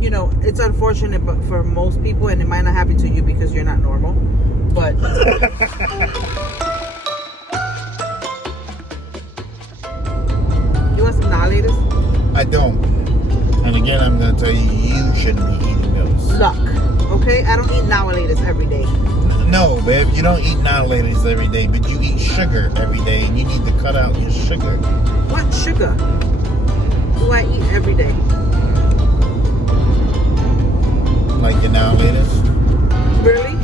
You know, it's unfortunate, but for most people, and it might not happen to you because you're not normal, but you want some annihilators? I don't. And again, I'm going to tell you, you shouldn't be eating those. Luck. Okay? I don't eat annihilators every day. No, babe, you don't eat annihilators every day, but you eat sugar every day, and you need to cut out your sugar. What sugar do I eat every day? Like annihilators? Really?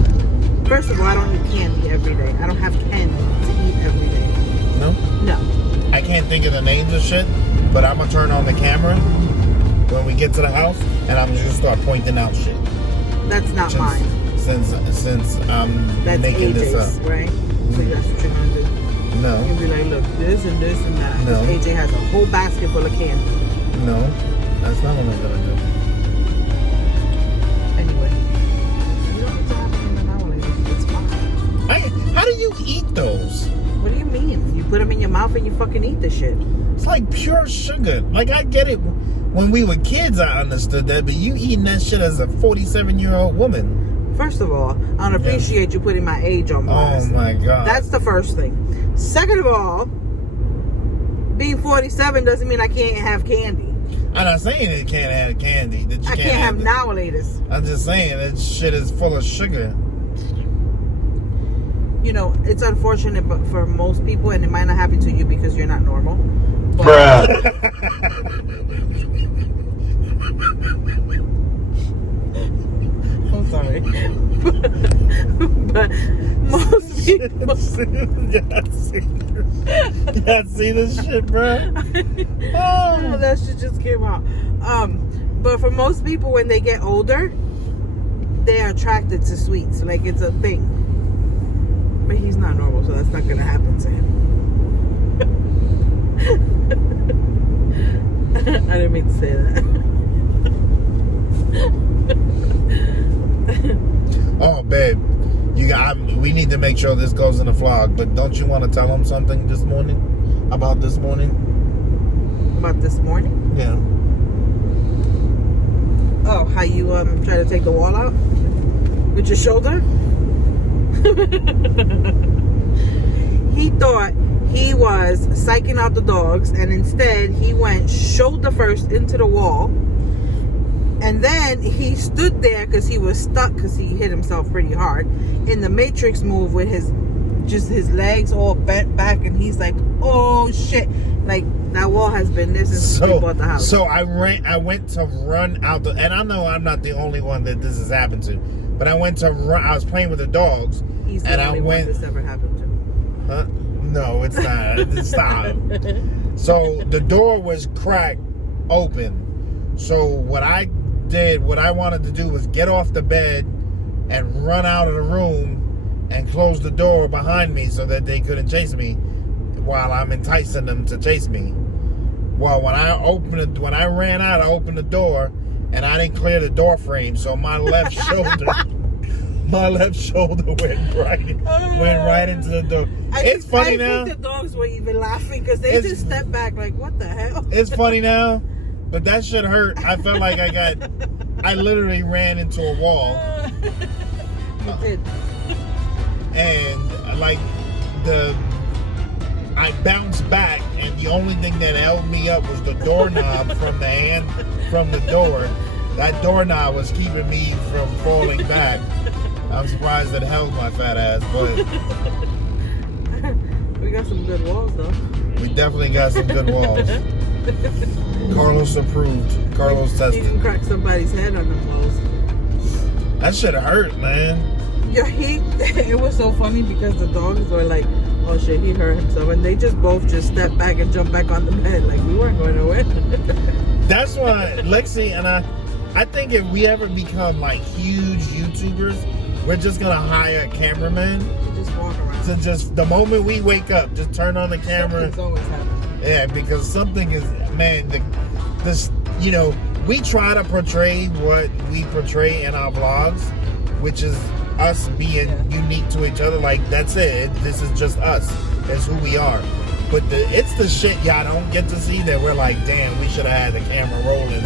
First of all, I don't eat candy every day. I don't have candy to eat every day. No? No. I can't think of the names of shit, but I'm going to turn on the camera when we get to the house, and I'm just going to start pointing out shit. That's not mine. Since I'm That's making AJ's, this up. right? So that's what you're going to do. No. You'll be like, look, this and this and that. No. AJ has a whole basket full of candy. No, that's not what I'm going to do. Anyway. You don't need to have them in nowadays. It's fine. How do you eat those? What do you mean? You put them in your mouth and you fucking eat the shit. It's like pure sugar. Like, I get it. When we were kids, I understood that, but you eating that shit as a 47-year-old woman. First of all, I don't appreciate you putting my age on blast. Oh, my God. That's the first thing. Second of all, being 47 doesn't mean I can't have candy. I'm not saying it can't have candy. That you I can't have nowlaters. I'm just saying that shit is full of sugar. You know, it's unfortunate, but for most people, and it might not happen to you because you're not normal. But Bruh. I'm sorry. but most people... Y'all see this shit, bro? Oh, that shit just came out. But for most people, when they get older, they are attracted to sweets. Like, it's a thing. But he's not normal, so that's not going to happen to him. I didn't mean to say that. Oh, babe, we need to make sure this goes in the vlog. But don't you want to tell them something this morning? About this morning? About this morning? Yeah. Oh, how you try to take the wall out with your shoulder? He thought he was psyching out the dogs, and instead he went shoulder first into the wall. And then he stood there because he was stuck, because he hit himself pretty hard in the Matrix move with his legs all bent back, and he's like, oh shit, like that wall has been there since we bought the house. So I went to run out and I know I'm not the only one that this has happened to, but I went to run. I was playing with the dogs. He's the only one this ever happened to. Huh? No, it's not. Stop. So the door was cracked open. So what I wanted to do was get off the bed and run out of the room and close the door behind me so that they couldn't chase me while I'm enticing them to chase me. Well, when I ran out, I opened the door and I didn't clear the door frame, so my left shoulder went right into the door. It's funny now. I think the dogs were even laughing because they just stepped back like, what the hell? It's funny now, but that shit hurt. I felt like I literally ran into a wall. You did. And like I bounced back, and the only thing that held me up was the doorknob from the door. That doorknob was keeping me from falling back. I'm surprised it held my fat ass, but we got some good walls though. We definitely got some good walls. Carlos approved. Carlos tested. You can crack somebody's head on the walls. That shit hurt, man. Yeah, it was so funny because the dogs were like, oh shit, he hurt himself, and they just both stepped back and jumped back on the bed like we weren't going nowhere. That's why Lexi and I think if we ever become like huge YouTubers, we're just gonna hire a cameraman. Just walk around. To just the moment we wake up, just turn on the camera. Something's always happening. Yeah, because something is, man. We try to portray what we portray in our vlogs, which is us being unique to each other. Like, that's it. This is just us. It's who we are. But it's the shit y'all don't get to see that we're like, damn, we should have had the camera rolling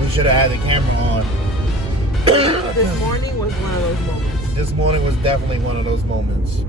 We should have had the camera on. This morning was one of those moments. This morning was definitely one of those moments.